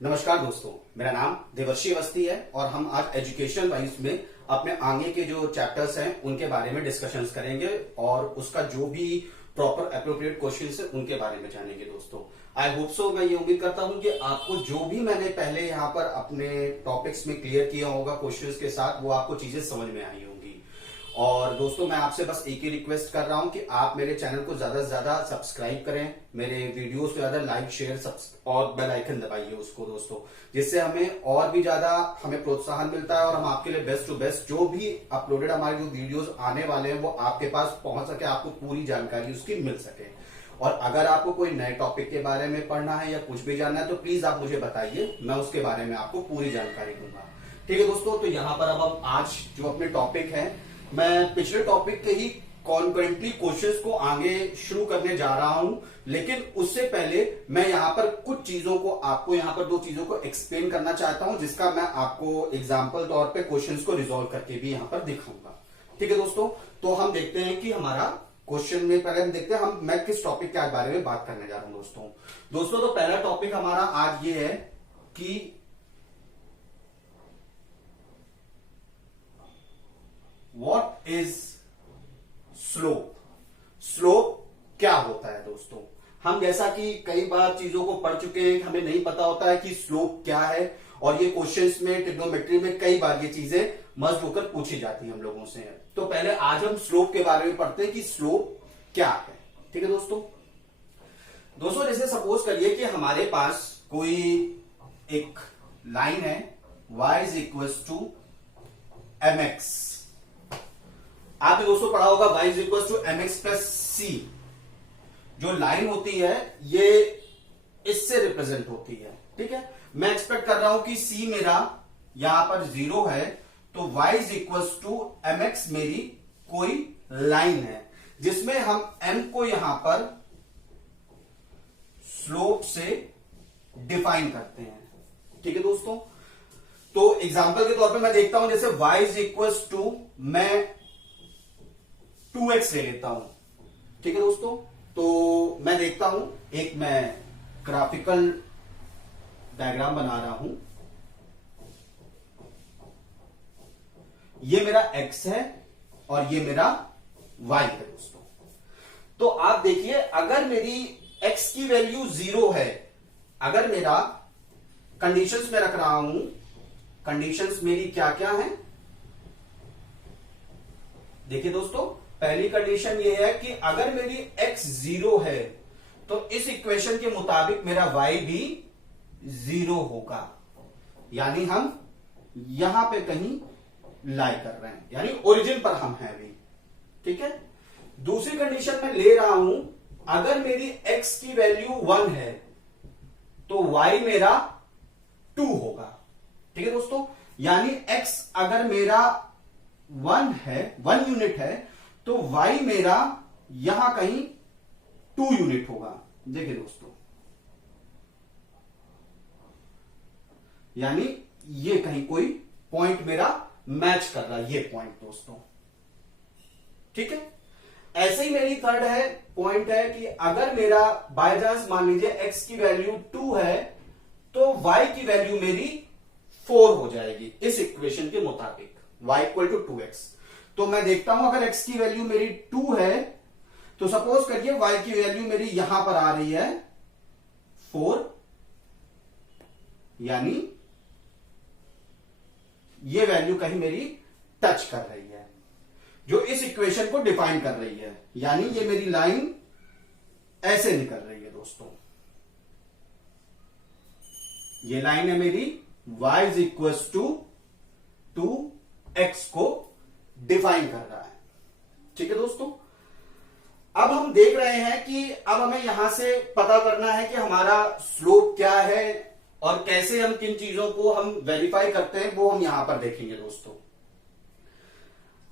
नमस्कार दोस्तों, मेरा नाम देवर्षि अवस्थी है और हम आज एजुकेशन वाइज में अपने आगे के जो चैप्टर्स हैं उनके बारे में डिस्कशंस करेंगे और उसका जो भी प्रॉपर अप्रोप्रिएट क्वेश्चंस है उनके बारे में जानेंगे दोस्तों। आई होप सो, मैं ये उम्मीद करता हूं कि आपको जो भी मैंने पहले यहाँ पर अपने टॉपिक्स में क्लियर किया होगा क्वेश्चंस के साथ, वो आपको चीजें समझ में आई होंगी। और दोस्तों, मैं आपसे बस एक ही रिक्वेस्ट कर रहा हूं कि आप मेरे चैनल को ज्यादा से ज्यादा सब्सक्राइब करें, मेरे वीडियोस को ज्यादा लाइक शेयर और बेल आइकन दबाइए उसको दोस्तों, जिससे हमें और भी ज्यादा हमें प्रोत्साहन मिलता है और हम आपके लिए बेस्ट टू बेस्ट जो भी अपलोडेड हमारे जो वीडियोस आने वाले हैं वो आपके पास पहुंच सके, आपको पूरी जानकारी उसकी मिल सके। और अगर आपको कोई नए टॉपिक के बारे में पढ़ना है या कुछ भी जानना है तो प्लीज आप मुझे बताइए, मैं उसके बारे में आपको पूरी जानकारी दूंगा। ठीक है दोस्तों, तो यहाँ पर अब हम आज जो अपने टॉपिक है, मैं पिछले टॉपिक के ही कॉन्करेंटली क्वेश्चंस को आगे शुरू करने जा रहा हूं, लेकिन उससे पहले मैं यहां पर कुछ चीजों को आपको यहां पर दो चीजों को एक्सप्लेन करना चाहता हूं, जिसका मैं आपको एग्जांपल तौर पे क्वेश्चंस को रिजॉल्व करके भी यहां पर दिखाऊंगा। ठीक है दोस्तों, तो हम देखते हैं कि हमारा क्वेश्चन में पहले हम देखते हैं मैं किस टॉपिक के बारे में बात करने जा रहा हूं दोस्तों। तो पहला टॉपिक हमारा आज ये है कि व्हाट इज स्लोप। स्लोप क्या होता है दोस्तों? हम जैसा कि कई बार चीजों को पढ़ चुके हैं, हमें नहीं पता होता है कि स्लोप क्या है, और ये क्वेश्चंस में ट्रिग्नोमेट्री में कई बार ये चीजें मर्ज होकर पूछी जाती हैं हम लोगों से। तो पहले आज हम स्लोप के बारे में पढ़ते हैं कि स्लोप क्या है। ठीक है दोस्तों, जैसे सपोज करिए कि हमारे पास कोई एक लाइन है y is equal to mx। आपने दोस्तों पढ़ा होगा y is equal to mx plus c। जो लाइन होती है ये इससे रिप्रेजेंट होती है। ठीक है, मैं एक्सपेक्ट कर रहा हूं कि c मेरा यहां पर 0 है, तो y is equal to mx मेरी कोई लाइन है जिसमें हम m को यहां पर स्लोप से डिफाइन करते हैं। ठीक है दोस्तों, तो एग्जांपल के तौर पे मैं देखता हूं, जैसे y इज इक्वल टू मैं 2x ले लेता हूं। ठीक है दोस्तों, तो मैं देखता हूं, एक मैं ग्राफिकल डायग्राम बना रहा हूं। ये मेरा x है और ये मेरा y है दोस्तों। तो आप देखिए, अगर मेरी x की वैल्यू 0 है, अगर मेरा कंडीशंस में रख रहा हूं, कंडीशंस मेरी क्या क्या है देखिए दोस्तों। पहली कंडीशन ये है कि अगर मेरी x 0 है तो इस इक्वेशन के मुताबिक मेरा y भी 0 होगा, यानी हम यहां पे कहीं लाई कर रहे हैं, यानी ओरिजिन पर हम हैं अभी। ठीक है, दूसरी कंडीशन में ले रहा हूं, अगर मेरी x की वैल्यू 1 है तो y मेरा 2 होगा। ठीक है दोस्तों, यानी x अगर मेरा 1 है, 1 यूनिट है, तो y मेरा यहां कहीं 2 यूनिट होगा। देखिए दोस्तों, यानी ये कहीं कोई पॉइंट मेरा मैच कर रहा है, ये पॉइंट दोस्तों। ठीक है, ऐसे ही मेरी थर्ड है पॉइंट है कि अगर मेरा बाय चांस मान लीजिए x की वैल्यू 2 है तो y की वैल्यू मेरी 4 हो जाएगी इस इक्वेशन के मुताबिक, y इक्वल टू 2x। तो मैं देखता हूं, अगर x की वैल्यू मेरी 2 है तो सपोज करिए y की वैल्यू मेरी यहां पर आ रही है 4, यानी ये वैल्यू कहीं मेरी टच कर रही है, जो इस इक्वेशन को डिफाइन कर रही है, यानी ये मेरी लाइन ऐसे निकल रही है दोस्तों। ये लाइन है मेरी y is equal to 2x को डिफाइन कर रहा है। ठीक है दोस्तों, अब हम देख रहे हैं कि अब हमें यहां से पता करना है कि हमारा स्लोप क्या है और कैसे हम किन चीजों को हम वेरीफाई करते हैं, वो हम यहां पर देखेंगे दोस्तों।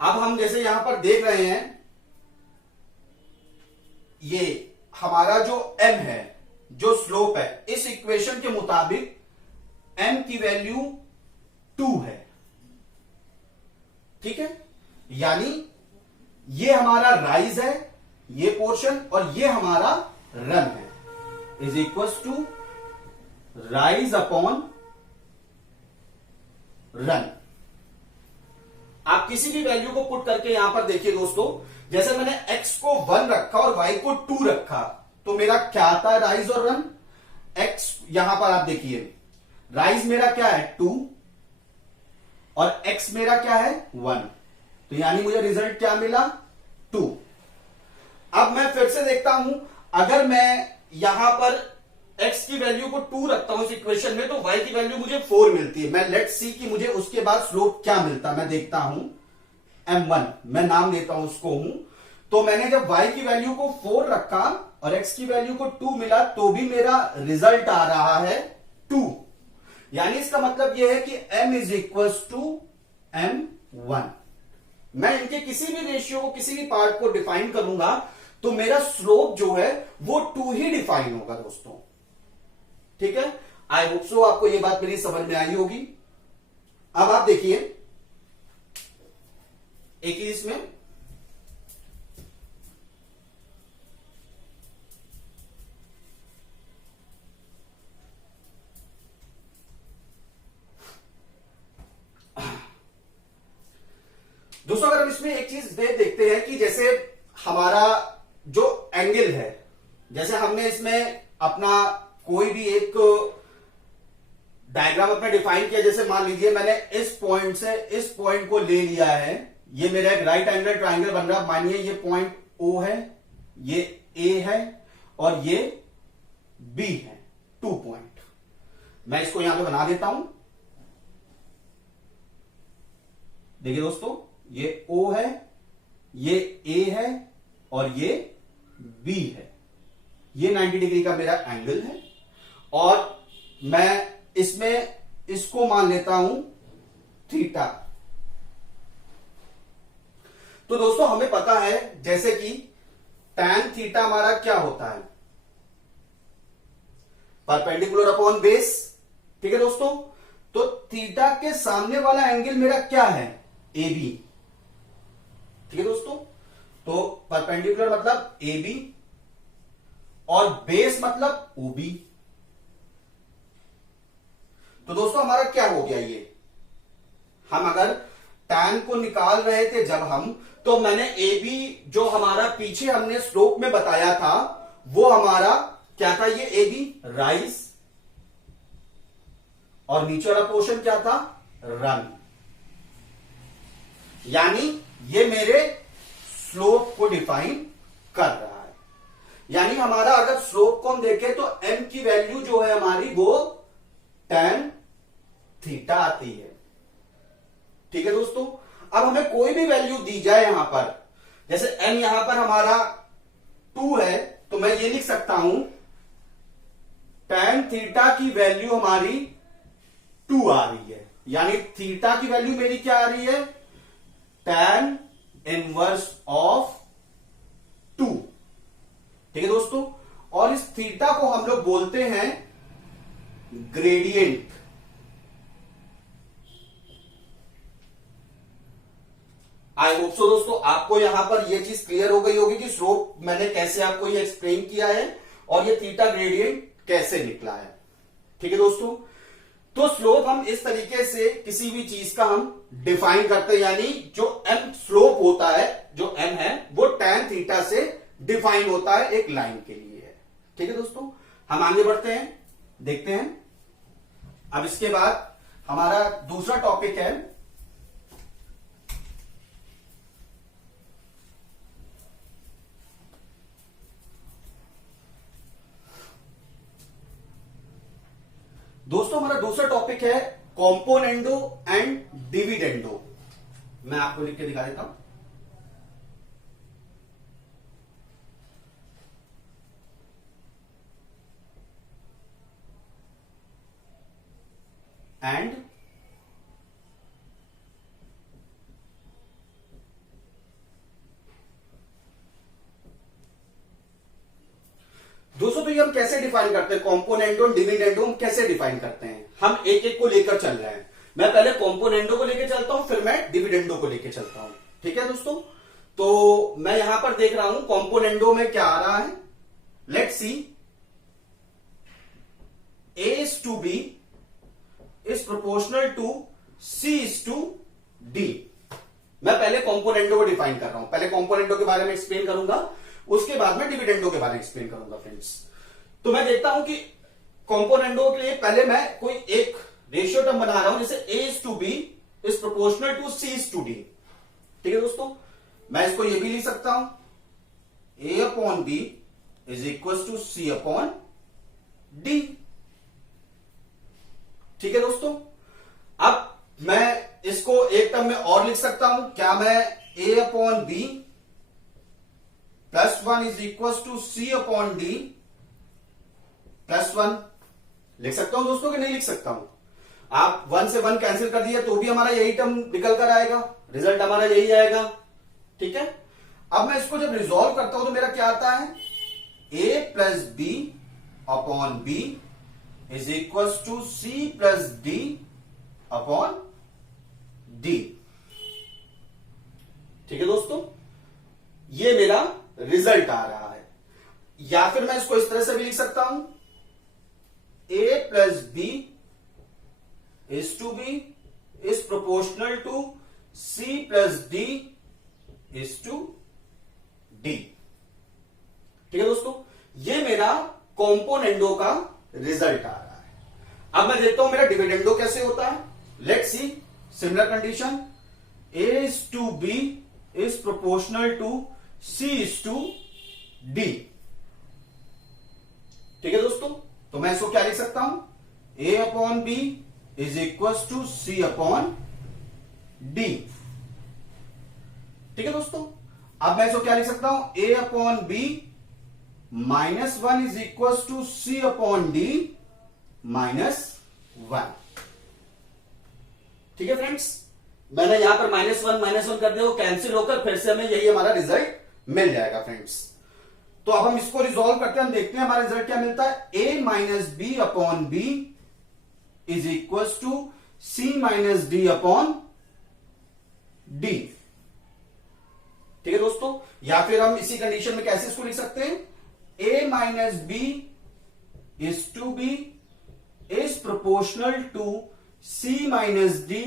अब हम जैसे यहां पर देख रहे हैं, ये हमारा जो m है, जो स्लोप है, इस इक्वेशन के मुताबिक m की वैल्यू 2 है। ठीक है, यानी ये हमारा राइज है, ये पोर्शन, और ये हमारा रन है, is equal to rise upon run. आप किसी भी वैल्यू को पुट करके यहां पर देखिए दोस्तों, जैसे मैंने x को 1 रखा और y को 2 रखा, तो मेरा क्या आता है राइज और रन। x यहां पर आप देखिए, राइज मेरा क्या है 2 और x मेरा क्या है 1, तो यानी मुझे रिजल्ट क्या मिला 2। अब मैं फिर से देखता हूं, अगर मैं यहां पर x की वैल्यू को 2 रखता हूं इस इक्वेशन में, तो y की वैल्यू मुझे 4 मिलती है। मैं लेट्स सी कि मुझे उसके बाद स्लोप क्या मिलता, मैं देखता हूं m1, मैं नाम देता हूं उसको हूं। तो मैंने जब y की वैल्यू को 4 रखा और x की वैल्यू को 2 मिला, तो भी मेरा रिजल्ट आ रहा है 2। यानी इसका मतलब यह है कि m is equal to m1। मैं इनके किसी भी रेशियो को, किसी भी पार्ट को डिफाइन करूंगा, तो मेरा स्लोप जो है वो 2 ही डिफाइन होगा दोस्तों। ठीक है, आई होप सो आपको ये बात मेरी समझ में आई होगी। अब आप देखिए एक ही इसमें दोस्तों, अगर हम इसमें एक चीज देखते हैं कि जैसे हमारा जो एंगल है, जैसे हमने इसमें अपना कोई भी एक डायग्राम अपने डिफाइन किया, जैसे मान लीजिए मैंने इस पॉइंट से इस पॉइंट को ले लिया है, ये मेरा एक राइट एंगल ट्राइंगल बन रहा है। मानिए ये पॉइंट O है, ये A है और ये B है, 2 पॉइंट। मैं इसको यहां पे बना देता हूं। देखिए दोस्तों, ये O है, ये A है और ये B है। ये 90 डिग्री का मेरा एंगल है और मैं इसमें इसको मान लेता हूं थीटा। तो दोस्तों हमें पता है जैसे कि tan थीटा हमारा क्या होता है, परपेंडिकुलर अपॉन बेस। ठीक है दोस्तों, तो थीटा के सामने वाला एंगल मेरा क्या है AB। ठीक है दोस्तों, तो परपेंडिकुलर मतलब AB और बेस मतलब OB। तो दोस्तों हमारा क्या हो गया, ये हम अगर tan को निकाल रहे थे जब हम, तो मैंने AB जो हमारा पीछे हमने स्लोप में बताया था, वो हमारा क्या था, ये AB राइज और नीचे वाला पोर्शन क्या था रन। यानी ये मेरे स्लोप को डिफाइन कर रहा है। यानी हमारा अगर स्लोप को हम देखें तो m की वैल्यू जो है हमारी वो tan थीटा आती है। ठीक है दोस्तों, अब हमें कोई भी वैल्यू दी जाए यहां पर, जैसे m यहां पर हमारा 2 है, तो मैं ये लिख सकता हूं tan थीटा की वैल्यू हमारी 2 आ रही है। यानी थीटा की वैल्यू मेरी क्या आ रही है, tan इनवर्स ऑफ 2। ठीक है दोस्तों, और इस थीटा को हम लोग बोलते हैं ग्रेडियंट। आई होप सो दोस्तों आपको यहां पर यह चीज क्लियर हो गई होगी कि स्लोप मैंने कैसे आपको ये एक्सप्लेन किया है और ये थीटा ग्रेडियंट कैसे निकला है। ठीक है दोस्तों, तो स्लोप हम इस तरीके से किसी भी चीज का हम डिफाइन करते हैं, यानी जो m स्लोप होता है, जो m है वो tan थीटा से डिफाइन होता है एक लाइन के लिए है। ठीक है दोस्तों, हम आगे बढ़ते हैं, देखते हैं। अब इसके बाद हमारा दूसरा टॉपिक है दोस्तों, हमारा दूसरा टॉपिक है कॉम्पोनेंडो एंड डिविडेंडो। मैं आपको लिख के दिखा देता हूं। एंड दोस्तों, तो ये हम कैसे डिफाइन करते हैं, कॉम्पोनेंडो डिविडेंडो हम कैसे डिफाइन करते हैं। हम एक एक को लेकर चल रहे हैं। मैं पहले कॉम्पोनेंडो को लेकर चलता हूं, फिर मैं डिविडेंडो को लेकर चलता हूं। ठीक है दोस्तों, तो मैं यहां पर देख रहा हूं कॉम्पोनेंडो में क्या आ रहा है, let's see. A is to B is proportional to C is to D। मैं पहले कॉम्पोनेंटो को डिफाइन कर रहा हूं, पहले कॉम्पोनेंटो के बारे में एक्सप्लेन करूंगा, उसके बाद में डिविडेंडो के बारे में एक्सप्लेन करूंगा फ्रेंड्स। तो मैं देखता हूं कि कॉम्पोनेंटो के लिए पहले मैं कोई एक रेशियो टर्म बना रहा हूं, जैसे A is to B is proportional to C is to D। ठीक है दोस्तों, मैं इसको ये भी लिख सकता हूं, A upon B is equals to C upon D। ठीक है दोस्तों, अब मैं इसको एक टर्म में और लिख सकता हूं, क्या मैं A upon B plus 1 is equal to C upon D plus 1 लिख सकता हूं दोस्तों कि नहीं लिख सकता हूं? आप 1 से 1 कैंसिल कर दिया तो भी हमारा यही टर्म निकल कर आएगा, रिजल्ट हमारा यही आएगा। ठीक है, अब मैं इसको जब रिजॉल्व करता हूं तो मेरा क्या आता है, A plus B upon B is equal to C plus D upon D। ठीक है दोस्तों, ये मेरा रिजल्ट आ रहा है। या फिर मैं इसको इस तरह से भी लिख सकता हूं, A plus B is to B is proportional to C plus D is to D। ठीक है दोस्तों, ये मेरा कॉम्पोनेंडो का रिजल्ट आ रहा है। अब मैं देखता हूं मेरा डिविडेंडो कैसे होता है। Let's see, similar condition, A is to B is proportional to C is to D। ठीक है दोस्तों, तो मैं इसको क्या लिख सकता हूं, A upon B is equal to C upon D। ठीक है दोस्तों, अब मैं इसको क्या लिख सकता हूं, A upon B minus 1 is equal to C upon D minus 1। ठीक है फ्रेंड्स, मैंने यहां पर माइनस वन कर दिया, वो कैंसिल होकर फिर से हमें यही हमारा रिजल्ट मिल जाएगा फ्रेंड्स। तो अब हम इसको रिजॉल्व करते हैं, हम देखते हैं हमारा रिजल्ट क्या मिलता है। A minus B upon B is equal to C minus D upon D। ठीक है दोस्तों, या फिर हम इसी कंडीशन में कैसे इसको लिख सकते हैं, A minus B is to B is proportional to C minus D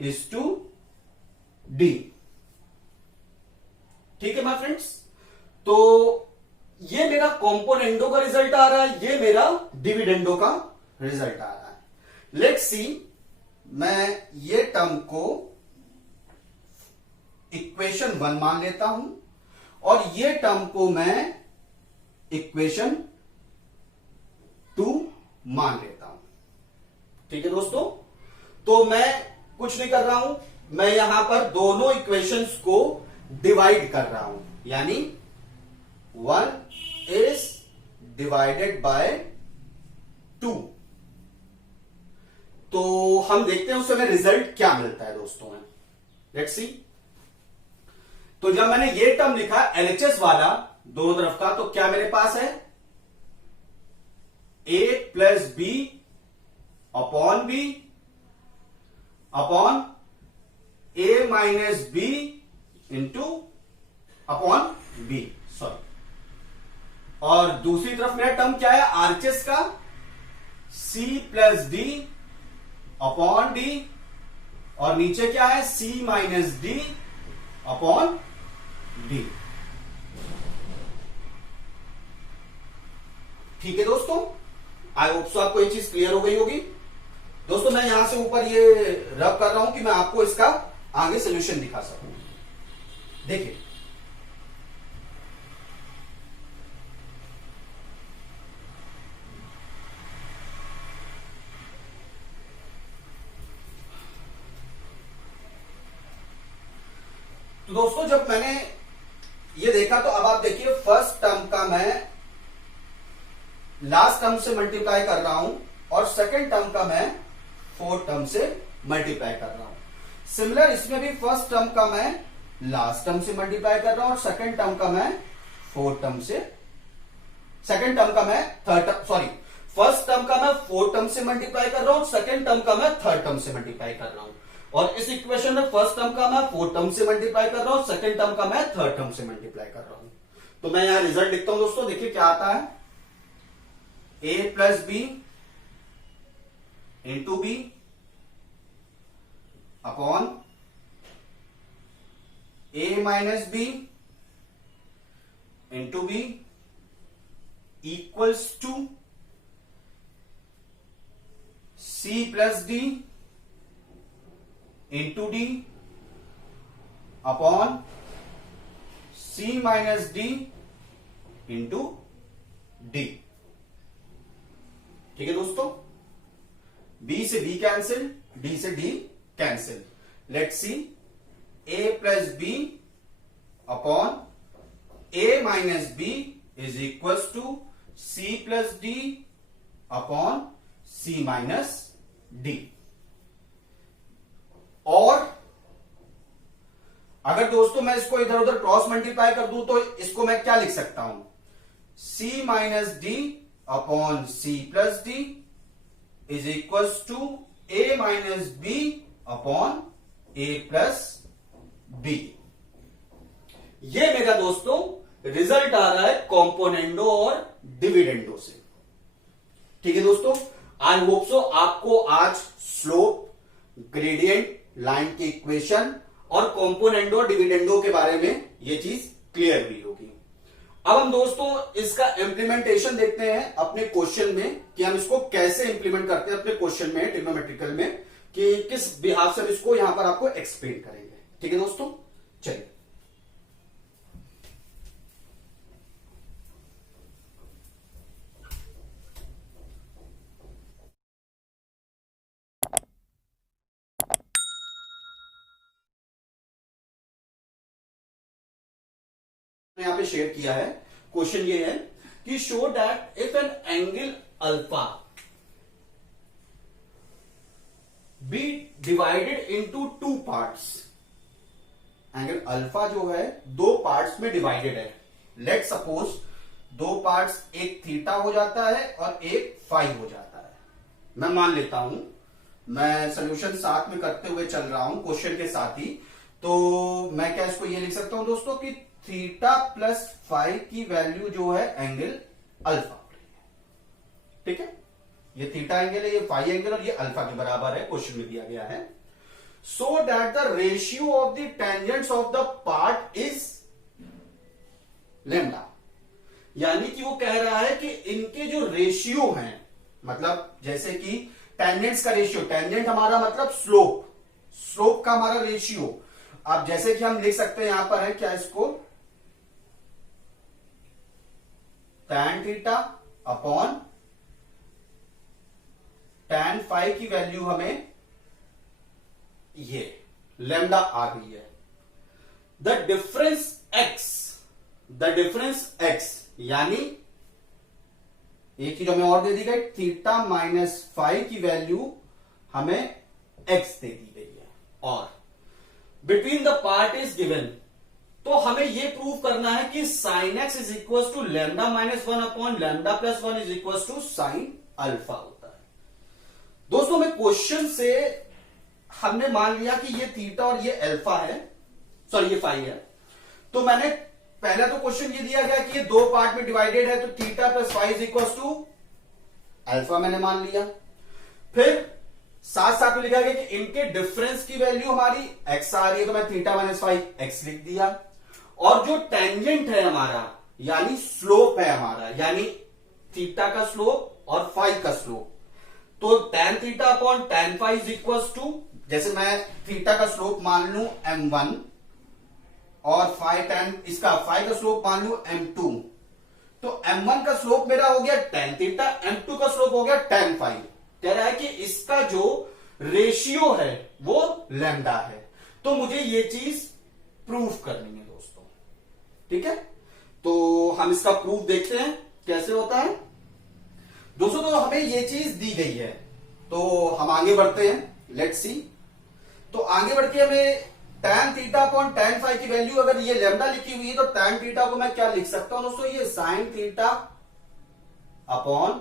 is to D। ठीक है माय फ्रेंड्स, तो ये मेरा कॉम्पोनेंडो का रिजल्ट आ रहा है, ये मेरा डिविडेंडो का रिजल्ट आ रहा है। लेट्स सी, मैं ये टर्म को इक्वेशन 1 मान लेता हूं और ये टर्म को मैं इक्वेशन 2 मान लेता हूं। ठीक है दोस्तों, तो मैं कुछ नहीं कर रहा हूं, मैं यहां पर दोनों इक्वेशंस को डिवाइड कर रहा हूं, यानी 1 इज डिवाइडेड बाय 2। तो हम देखते हैं उस समय रिजल्ट क्या मिलता है दोस्तों में। लेट्स सी, तो जब मैंने ये टर्म लिखा एलएचएस वाला दोनों तरफ का, तो क्या मेरे पास है, A plus B upon B upon A minus B into upon B, sorry. और दूसरी तरफ मेरा टर्म क्या है आरएचएस का, C plus D upon D, और नीचे क्या है C minus D upon D. ठीक है दोस्तों, आई होप सो आपको ये चीज क्लियर हो गई होगी। दोस्तों मैं यहां से ऊपर ये रब कर रहा हूं कि मैं आपको इसका आगे सोल्यूशन दिखा सकूं। देखिए, तो दोस्तों जब मैंने ये देखा, तो अब आप देखिए फर्स्ट टर्म का मैं लास्ट टर्म से मल्टीप्लाई कर रहा हूं और सेकंड टर्म का मैं फोर्थ टर्म से मल्टीप्लाई कर रहा हूं। सिमिलर इसमें भी फर्स्ट टर्म का मैं लास्ट टर्म से मल्टीप्लाई कर रहा हूं और सेकंड टर्म का मैं फोर्थ टर्म से, सेकंड टर्म का मैं third term, sorry, first term का मैं फोर्थ टर्म से मल्टीप्लाई कर रहा हूं, सेकंड टर्म का मैं थर्ड टर्म से मल्टीप्लाई कर रहा हूं। और इस इक्वेशन में फर्स्ट टर्म का मैं फोर्थ टर्म से मल्टीप्लाई कर रहा हूं, सेकंड टर्म का मैं थर्ड टर्म से मल्टीप्लाई कर रहा हूं। तो मैं यहां रिजल्ट लिखता हूं दोस्तों, देखिए क्या आता है, A plus B into B upon A minus B into B equals to C plus D into D upon C minus D into D. ठीक है दोस्तों, बी से बी कैंसिल, डी से D cancel. Let's see, A plus B upon A minus B is equals to C plus D upon C minus D. और अगर दोस्तों मैं इसको इधर उधर क्रॉस मल्टीप्लाई कर दूं तो इसको मैं क्या लिख सकता हूं, c minus D upon c plus d is equals to a minus B upon a plus b. ये मेरा दोस्तों रिजल्ट आ रहा है कॉम्पोनेंडो और डिविडेंडो से। ठीक है दोस्तों, आई होप सो आपको आज स्लोप, ग्रेडियंट, लाइन की इक्वेशन और कॉम्पोनेंडो और डिविडेंडो के बारे में ये चीज क्लियर हुई होगी। अब हम दोस्तों इसका इंप्लीमेंटेशन देखते हैं अपने क्वेश्चन में कि हम इसको कैसे इंप्लीमेंट करते हैं अपने क्वेश्चन में ट्रिग्नोमेट्रिकल में, कि किस बिहाफ से हम इसको यहां पर आपको एक्सप्लेन करेंगे। ठीक है दोस्तों, चलिए यहां पे शेयर किया है। क्वेश्चन ये है कि show that if an angle alpha be divided into two parts, angle alpha जो है दो पार्ट्स में डिवाइडेड है। लेट सपोज दो पार्ट्स, एक थीटा हो जाता है और एक फाई हो जाता है। मैं मान लेता हूं, मैं सोल्यूशन साथ में करते हुए चल रहा हूं क्वेश्चन के साथ ही, तो मैं क्या इसको ये लिख सकता हूं दोस्तों कि थीटा प्लस फाई की वैल्यू जो है एंगल अल्फा। ठीक है, ये थीटा एंगल है, ये फाई एंगल और ये अल्फा के बराबर है, क्वेश्चन में दिया गया है। So that the ratio of the tangents of the part is lambda. यानी कि वो कह रहा है कि इनके जो रेशियो हैं, मतलब जैसे कि टेंजेंट्स का रेशियो, टेंजेंट हमारा मतलब स्लोप, स्लोप का हमारा रेशियो। अब जैसे कि हम लिख सकते हैं यहां पर है क्या, इसको tan theta upon tan phi की वैल्यू हमें ये लेमडा आ गई है। द डिफरेंस x यानी एक चीज हमें और दे दी गई, थीटा माइनस फाई की वैल्यू हमें x दे दी गई है, और between the part is given. तो हमें यह प्रूव करना है कि sine x is equal to lambda minus one upon lambda plus one is equal to sine alpha होता है। दोस्तों में क्वेश्चन से हमने मान लिया कि ये थीटा और ये अल्फा है, सॉरी ये फाई है। तो मैंने पहला तो क्वेश्चन ये दिया गया कि ये दो पार्ट में डिवाइडेड है, तो theta plus phi is equal to alpha मैंने मान लिया। फिर साथ साथ में लिखा गया कि इनके डिफरेंस की वैल्यू हमारी एक्स आ रही है, तो मैं थीटा माइनस फाई एक्स लिख दिया। और जो टेंजेंट है हमारा यानी स्लोप है हमारा, यानी थीटा का स्लोप और फाई का स्लोप, तो tan theta upon tan phi is equal to, जैसे मैं थीटा का स्लोप मान लू m1 और इसका फाई का स्लोप मान लू m2, तो m1 का स्लोप मेरा हो गया tan थीटा, m2 का स्लोप हो गया tan फाई। कह रहा है कि इसका जो रेशियो है वो लैम्डा है, तो मुझे ये चीज प्रूव करनी है दोस्तों। ठीक है, तो हम इसका प्रूफ देखते हैं कैसे होता है दोस्तों। तो हमें ये चीज दी गई है, तो हम आगे बढ़ते हैं, लेट्स सी। तो आगे बढ़ के हमें tan theta upon tan phi की वैल्यू, अगर ये लैम्डा लिखी हुई है तो tan थीटा को मैं क्या लिख सकता हूं दोस्तों, ये sin theta upon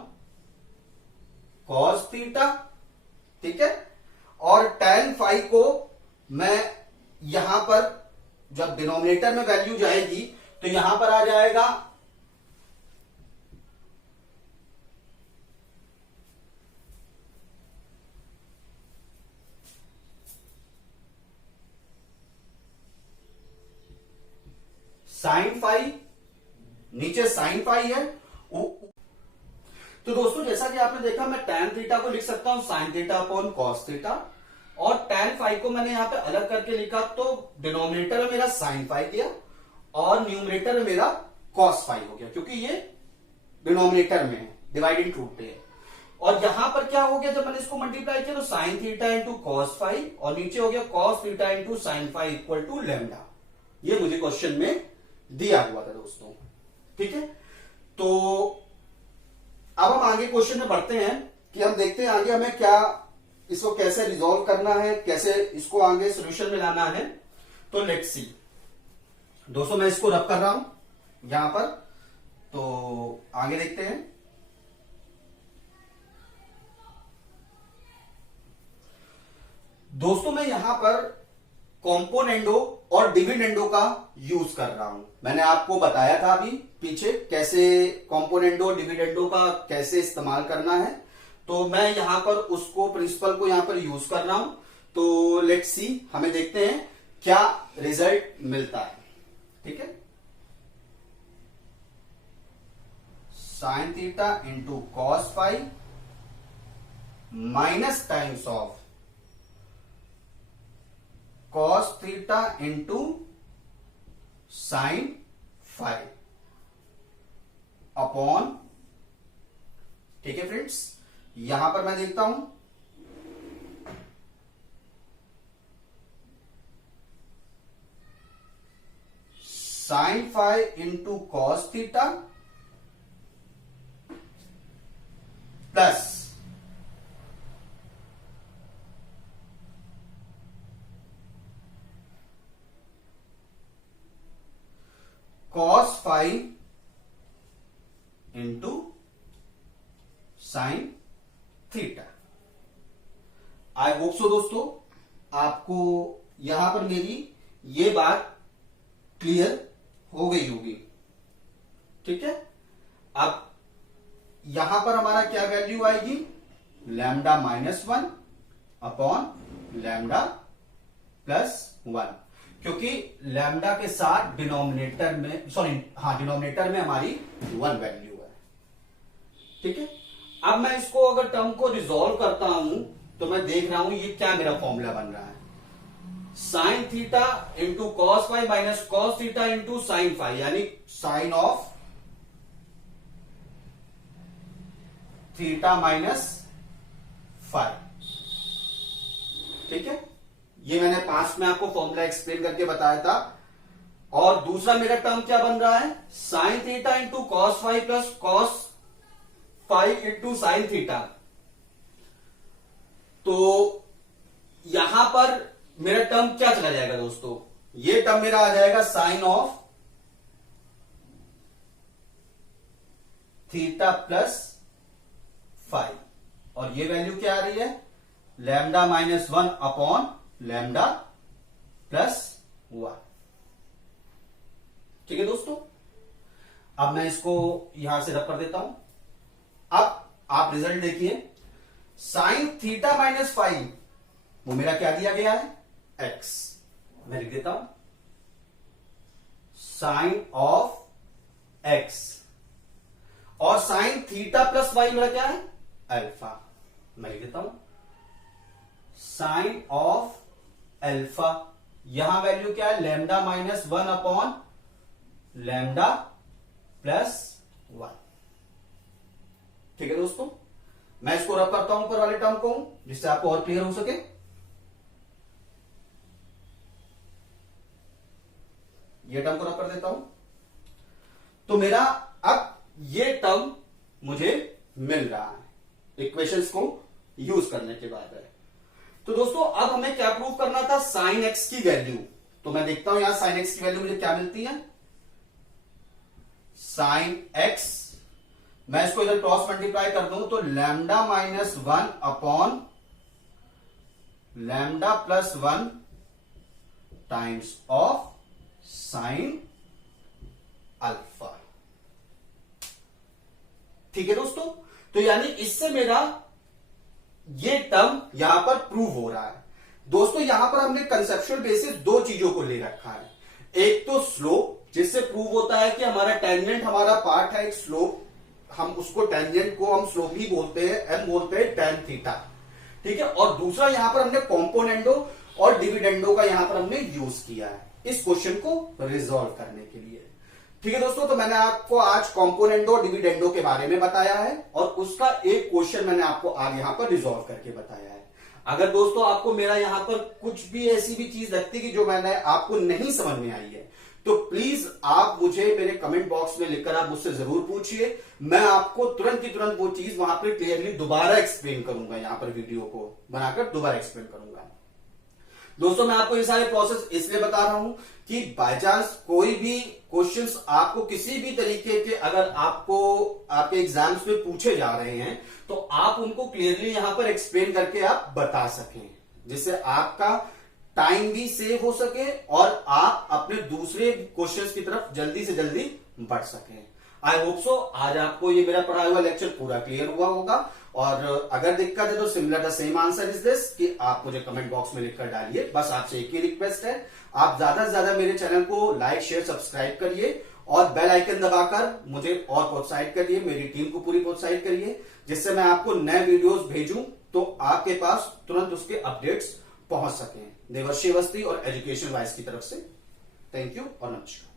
cos theta. ठीक है, और tan फाई को मैं यहां पर जब डिनोमिनेटर में वैल्यू जाएगी तो यहां पर आ जाएगा साइन फाई, नीचे साइन फाई है। तो दोस्तों जैसा कि आपने देखा, मैं tan थीटा को लिख सकता हूं sin theta upon cos theta, और tan फाई को मैंने यहां पे अलग करके लिखा, तो डिनोमिनेटर में मेरा sin फाई गया और न्यूमरेटर में मेरा cos फाई हो गया, क्योंकि ये डिनोमिनेटर में है, डिवाइडिंग रूट पे है। और यहां पर क्या हो गया, जब मैंने इसको मल्टीप्लाई किया तो sin theta into cos phi, और नीचे हो गया cos theta into sin phi equal to lambda. ये मुझे क्वेश्चन में दिया हुआ था दोस्तों, ठीक है। तो अब हम आगे क्वेश्चन में बढ़ते हैं कि हम देखते हैं आगे हमें क्या, इसको कैसे रिजॉल्व करना है, कैसे इसको आगे सॉल्यूशन में लाना है। तो लेट्स सी दोस्तों, मैं इसको रब कर रहा हूं यहां पर, तो आगे देखते हैं। दोस्तों मैं यहां पर कॉम्पोनेंडो और डिविडेंडो का यूज कर रहा हूं। मैंने आपको बताया था अभी पीछे कैसे कॉम्पोनेंडो डिविडेंडो का कैसे इस्तेमाल करना है, तो मैं यहां पर उसको प्रिंसिपल को यहां पर यूज कर रहा हूं। तो लेट्स सी, हमें देखते हैं क्या रिजल्ट मिलता है, ठीक है। Sine theta into cos phi minus times of cos theta into sine phi upon, ठीक है फ्रेंड्स। यहां पर मैं देखता हूं sine phi into cos theta plus cos phi into sine theta. I hope so दोस्तों आपको यहां पर मेरी ये बात क्लियर हो गई होगी, ठीक है। अब यहां पर हमारा क्या वैल्यू आएगी, लैम्डा -1 अपॉन लैम्डा +1, क्योंकि लैम्डा के साथ डिनोमिनेटर में, डिनोमिनेटर में हमारी 1 वैल्यू है, ठीक है। अब मैं इसको अगर टर्म को रिजॉल्व करता हूं तो मैं देख रहा हूं ये क्या मेरा फॉर्मूला बन रहा है, sine theta into cos phi minus cos theta into sine phi, यानी sine of theta minus phi, ठीक है। ये मैंने पास्ट में आपको फॉर्मूला एक्सप्लेन करके बताया था। और दूसरा मेरा टर्म क्या बन रहा है, sine theta into cos phi plus cos phi into sine theta. तो यहां पर मेरा टर्म क्या चला जाएगा दोस्तों, ये टर्म मेरा आ जाएगा sine of theta plus phi, और ये वैल्यू क्या आ रही है, लैम्डा -1 अपॉन लैम्डा +1, ठीक है दोस्तों। अब मैं इसको यहां से रब कर देता हूं। अब आप रिजल्ट देखिए, साइन थीटा -फाई वो मेरा क्या दिया गया है, x। मैं लिख देता हूं साइन ऑफ x, और साइन थीटा प्लस वाई मेरा क्या है, अल्फा। मैं लिख देता हूं साइन ऑफ अल्फा, यहां वैल्यू क्या है, लैम्डा -1 अपॉन लैम्डा +1, ठीक है दोस्तों। मैं इसको रब करता हूं ऊपर वाले टर्म को, जिससे आपको और क्लियर हो सके। ये टर्म को रब कर देता हूं, तो मेरा अब ये टर्म मुझे मिल रहा है इक्वेशंस को यूज करने के बाद है। तो दोस्तों अब हमें क्या प्रूव करना था, साइन एक्स की वैल्यू। तो मैं देखता हूं यहां साइन एक्स की वैल्यू मुझे क्या मिलती है, साइन एक्स, मैं इसको इधर क्रॉस मल्टीप्लाई कर दूं तो lambda -1 upon lambda +1 times of sine alpha, ठीक है दोस्तों। तो यानी इससे मेरा ये टर्म यहां पर प्रूव हो रहा है। दोस्तों यहां पर हमने कंसेप्चुअल बेसिस दो चीजों को ले रखा है, एक तो स्लोप जिससे प्रूव होता है कि हमारा टेंजेंट हमारा पार्ट है एक स्लोप, हम उसको टेंजेंट को हम स्लोप ही बोलते हैं, एम बोलते हैं tan थीटा, ठीक है। और दूसरा यहां पर हमने कॉम्पोनेंडो और डिविडेंडो का यहां पर हमने यूज किया है इस क्वेश्चन को रिजॉल्व करने के लिए, ठीक है दोस्तों। तो मैंने आपको आज कॉम्पोनेंडो डिविडेंडो के बारे में बताया है और उसका एक क्वेश्चन मैंने आपको आज यहां पर रिजॉल्व करके बताया है। अगर दोस्तों आपको मेरा यहां पर कुछ भी ऐसी भी चीज लगती कि जो मैंने आपको नहीं समझ में आई है, तो प्लीज आप मुझे मेरे कमेंट बॉक्स में लिखकर आप मुझसे जरूर पूछिए, मैं आपको तुरंत की तुरंत वो चीज वहां पर क्लियरली दोबारा एक्सप्लेन करूंगा, यहां पर वीडियो को बनाकर दोबारा एक्सप्लेन करूंगा। दोस्तों मैं आपको ये सारे प्रोसेस इसलिए बता रहा हूं कि बाय चांस कोई भी क्वेश्चंस आपको किसी भी तरीके के अगर आपको आपके एग्जाम्स में पूछे जा रहे हैं तो आप उनको क्लियरली यहां पर एक्सप्लेन करके आप बता सकें, जिससे आपका टाइम भी सेव हो सके और आप अपने दूसरे क्वेश्चंस की तरफ जल्दी से जल्दी बढ़ सकें। आई होप सो आज आपको ये मेरा पढ़ाया हुआ लेक्चर पूरा क्लियर हुआ होगा, और अगर दिक्कत है तो similar the same answer is this कि आप मुझे कमेंट बॉक्स में लिखकर डालिए। बस आपसे एक ही रिक्वेस्ट है, आप ज्यादा से ज्यादा मेरे चैनल को लाइक शेयर सब्सक्राइब करिए और बेल आइकन दबाकर मुझे और प्रोत्साहित करिए, मेरी टीम को पूरी प्रोत्साहित करिए, जिससे मैं आपको नए वीडियोस भेजूं तो आपके पास तुरंत उसके अपडेट्स पहुंच सकें। देवर्षि अवस्थी और एजुकेशन वाइज की तरफ से थैंक यू और नमस्कार।